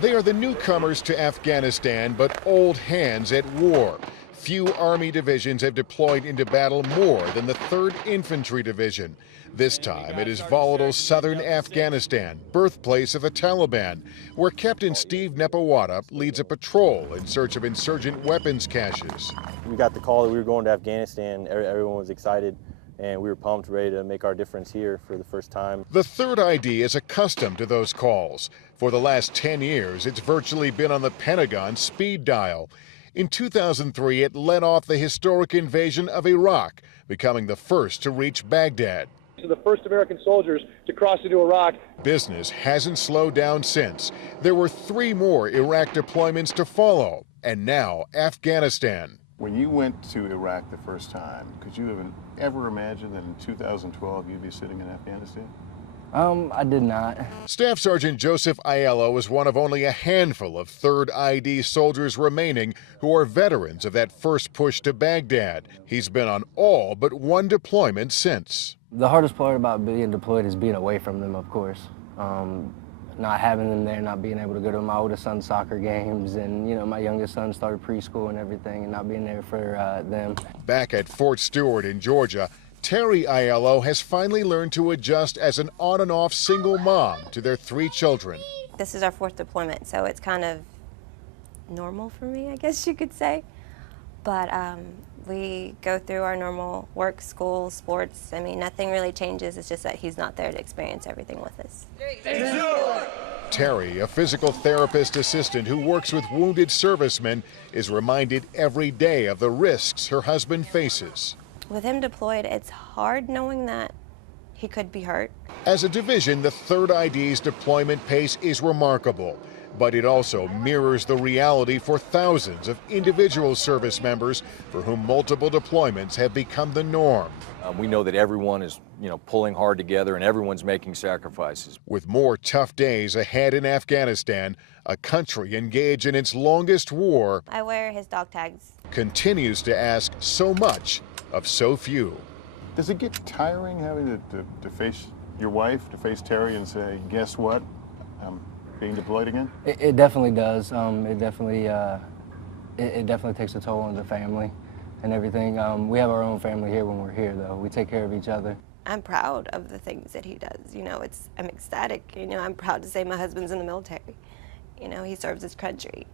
They are the newcomers to Afghanistan, but old hands at war. Few Army divisions have deployed into battle more than the 3rd Infantry Division. This time it is volatile southern Afghanistan, birthplace of the Taliban, where Captain Steve Nepawada leads a patrol in search of insurgent weapons caches. We got the call that we were going to Afghanistan. Everyone was excited, and we were pumped, ready to make our difference here for the first time. The 3rd ID is accustomed to those calls. For the last 10 years, it's virtually been on the Pentagon speed dial. In 2003, it led off the historic invasion of Iraq, becoming the first to reach Baghdad. The first American soldiers to cross into Iraq. Business hasn't slowed down since. There were 3 more Iraq deployments to follow, and now Afghanistan. When you went to Iraq the first time, could you have ever imagined that in 2012 you'd be sitting in Afghanistan? I did not. Staff Sergeant Joseph Aiello is one of only a handful of 3rd ID soldiers remaining who are veterans of that first push to Baghdad. He's been on all but one deployment since. The hardest part about being deployed is being away from them, of course. Not having them there, not being able to go to my oldest son's soccer games, and my youngest son started preschool and everything, and not being there for them. Back at Fort Stewart in Georgia, Terry Aiello has finally learned to adjust as an on and off single mom to their 3 children. This is our 4th deployment, so it's kind of normal for me, I guess you could say. But we go through our normal work, school, sports. I mean, nothing really changes. It's just that he's not there to experience everything with us. Terry, a physical therapist assistant who works with wounded servicemen, is reminded every day of the risks her husband faces. With him deployed, it's hard knowing that he could be hurt. As a division, the 3rd ID's deployment pace is remarkable, but it also mirrors the reality for thousands of individual service members for whom multiple deployments have become the norm. We know that everyone is, pulling hard together and everyone's making sacrifices. With more tough days ahead in Afghanistan, a country engaged in its longest war I wear his dog tags. continues to ask so much of so few. Does it get tiring having to face your wife, to face Terry and say, guess what, I'm being deployed again? It definitely does. It definitely takes a toll on the family and everything. We have our own family here when we're here, though. We take care of each other. I'm proud of the things that he does. I'm ecstatic. I'm proud to say my husband's in the military. He serves his country.